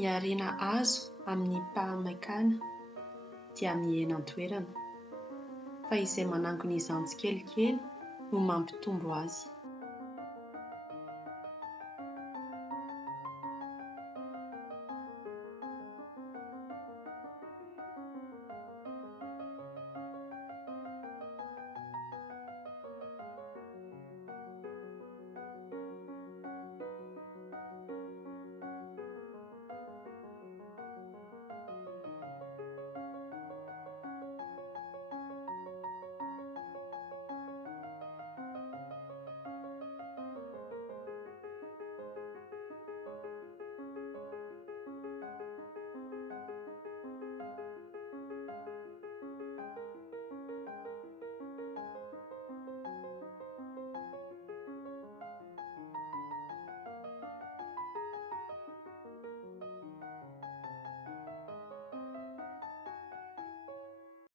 Ny harena azo amin'ny mpamaikana dia mihena an-toerana, fa izay manangona izany tsikelikely no mampitombo azy.